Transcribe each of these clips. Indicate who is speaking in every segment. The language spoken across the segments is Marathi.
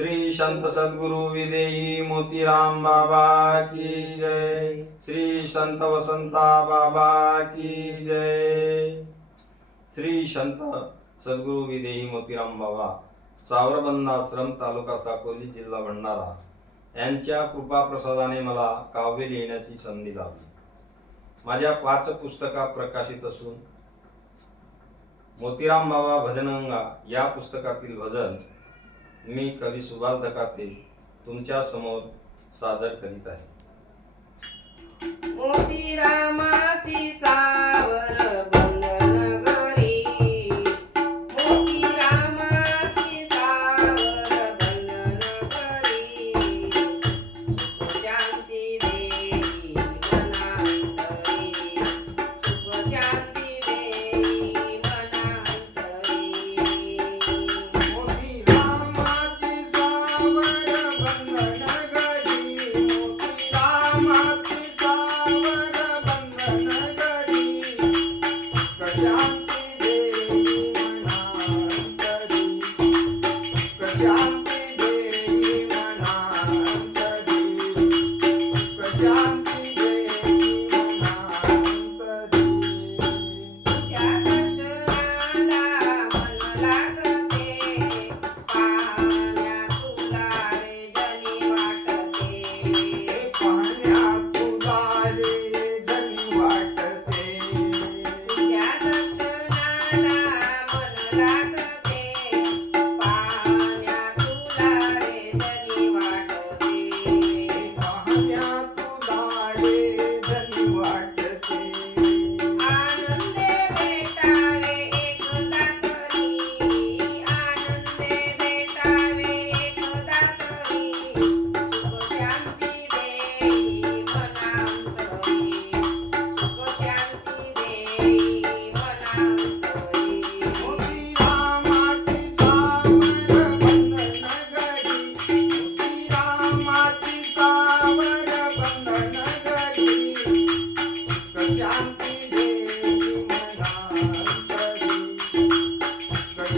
Speaker 1: श्री संत सद्गुरु विदेही मोतीराम बाबा की जय। श्री संत वसंता बाबा की जय। श्री संत सद्गुरु विदेही मोतीराम बाबा सावरबंदाश्रम तालुका साकोली जिल्हा भंडारा यांच्या कृपा प्रसादाने मला काव्य लिहिण्याची संधी लाभली. माझ्या पाच पुस्तका प्रकाशित असून मोतीराम बाबा भजनंगा या पुस्तकातील भजन मी कवी सुभाष दकाते तुमच्यासमोर सादर करीत आहे.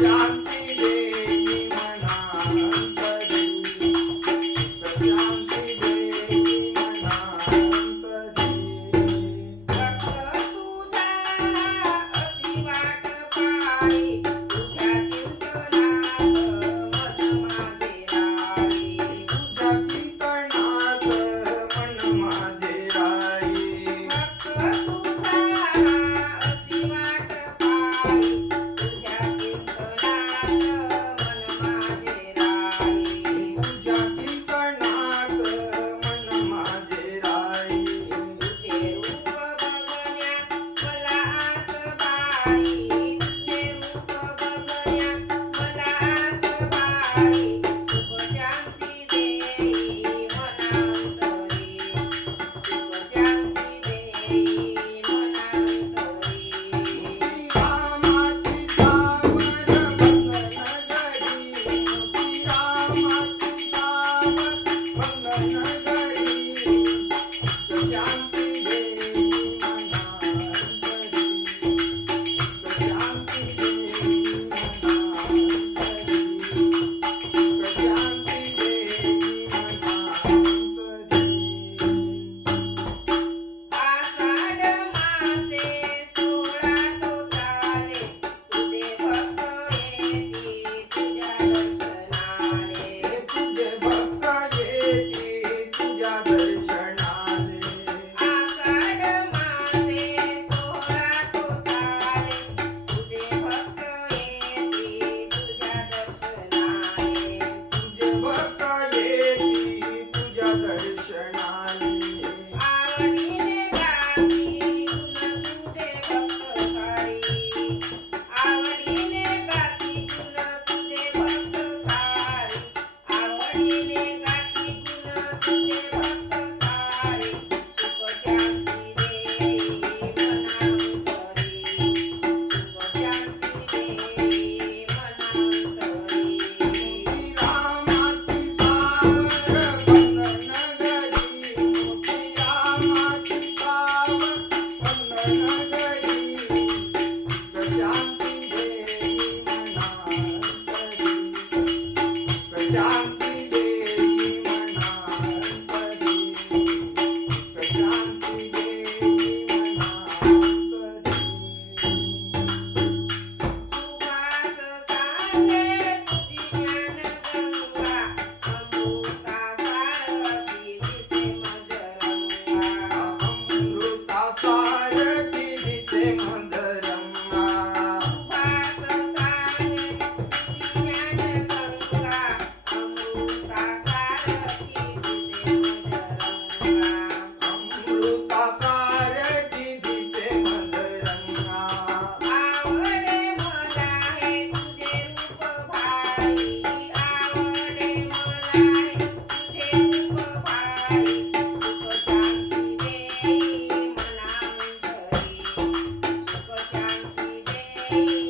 Speaker 1: Yeah. Thank you.